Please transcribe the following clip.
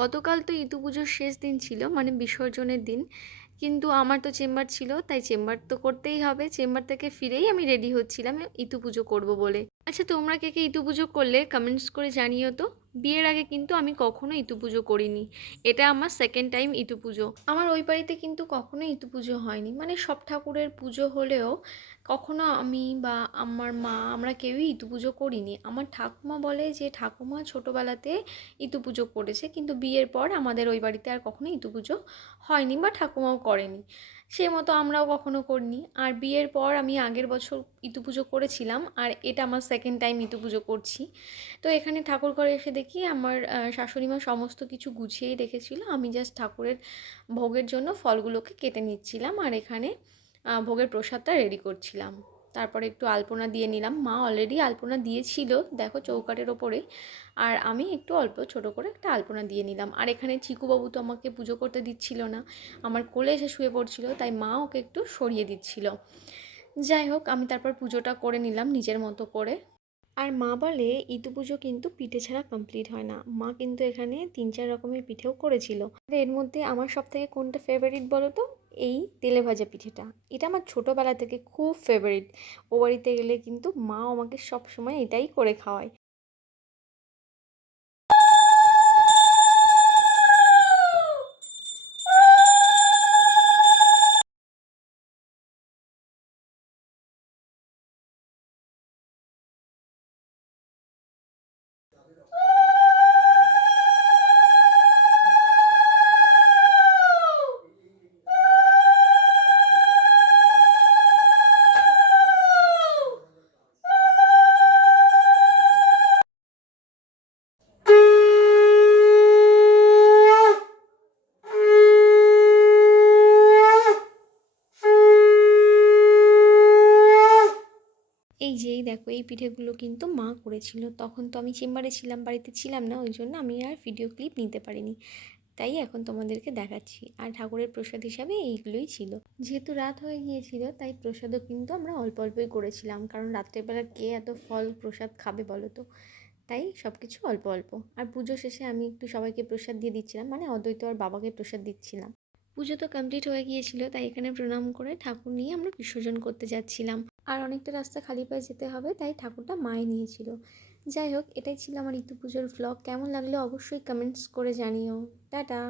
গতকাল তো ইতু পুজোর শেষ দিন ছিল, মানে বিসর্জনের দিন। কিন্তু আমার তো চেম্বার ছিল, তাই চেম্বার তো করতেই হবে। চেম্বার থেকে ফিরেই আমি রেডি হচ্ছিলাম ইতু পুজো করবো বলে। আচ্ছা, তোমরা কে কে ইতু পুজো করলে কমেন্টস করে জানিও তো। বিয়ের আগে কিন্তু আমি কখনো ইতু পুজো করিনি। এটা আমার সেকেন্ড টাইম ইতু পুজো। আমার ওই বাড়িতে কিন্তু কখনো ইতু পুজো হয়নি, মানে সব ঠাকুরের পুজো হলেও কখনো আমি বা আমার মা আমরা কেউই ইতু পুজো করিনি। আমার ঠাকুমা বলে যে ঠাকুমা ছোটোবেলাতে ইতু পুজো করেছে, কিন্তু বিয়ের পর আমাদের ওই বাড়িতে আর কখনো ইতু পুজো হয়নি বা ঠাকুমাও করেনি। সে মতো আমরাও কখনো করিনি। আর বিয়ের পর আমি আগের বছর ইতু পুজো করেছিলাম, আর এটা আমার সেকেন্ড টাইম ইতু পুজো করছি। তো এখানে ঠাকুর ঘরে এসে দেখি আমার শাশুড়ি মা সমস্ত কিছু গুছিয়েই রেখেছিল। আমি জাস্ট ঠাকুরের ভোগের জন্য ফলগুলোকে কেটে নিচ্ছিলাম, আর এখানে ভোগের প্রসাদটা রেডি করছিলাম। তারপরে একটু আলপনা দিয়ে নিলাম। মা অলরেডি আলপনা দিয়েছিল, দেখো চৌকাঠের ওপরে। আর আমি একটু অল্প ছোট করে একটা আলপনা দিয়ে নিলাম। আর এখানে চিকুবাবু তো আমাকে পুজো করতে দিচ্ছিল না, আমার কোলে এসে শুয়ে পড়ছিল, তাই মা ওকে একটু সরিয়ে দিচ্ছিল। যাই হোক, আমি তারপর পুজোটা করে নিলাম নিজের মতো করে। আর মা বলে ইতু পুজো কিন্তু পিঠে ছাড়া কমপ্লিট হয় না। মা কিন্তু এখানে 3-4 রকমের পিঠেও করেছিল। আর এর মধ্যে আমার সব থেকে কোনটা ফেভারিট বলো তো? এই তেলে ভাজা পিঠেটা। এটা আমার ছোটোবেলা থেকে খুব ফেভারিট। ও বাড়িতে গেলে কিন্তু মা আমাকে সব সময় এটাই করে খাওয়ায়। এই দেখো, এই পিঠেগুলো কিন্তু মা করেছিল। তখন তো আমি চেম্বারে ছিলাম, বাড়িতে ছিলাম না, ওই জন্য আমি আর ভিডিও ক্লিপ নিতে পারিনি। তাই এখন তোমাদেরকে দেখাচ্ছি। আর ঠাকুরের প্রসাদ হিসাবে এইগুলোই ছিল। যেহেতু রাত হয়ে গিয়েছিল, তাই প্রসাদও কিন্তু আমরা অল্প অল্পই করেছিলাম, কারণ রাত্রেবেলা কে এত ফল প্রসাদ খাবে বলো তো। তাই সব কিছু অল্প অল্প। আর পুজো শেষে আমি একটু সবাইকে প্রসাদ দিয়ে দিচ্ছিলাম, মানে অদ্বৈত আর বাবাকে প্রসাদ দিচ্ছিলাম। পুজো তো কমপ্লিট হয়ে গিয়েছিল, তাই এখানে প্রণাম করে ঠাকুর নিয়ে আমরা বিসর্জন করতে যাচ্ছিলাম। আর অনেকটা রাস্তা খালি পায়ে যেতে হবে, তাই ঠাকুরটা মায়ে নিয়েছিল। যাই হোক, এটাই ছিল আমার ইতু পুজোর ভ্লগ। কেমন লাগলো অবশ্যই কমেন্টস করে জানিও। টাটা।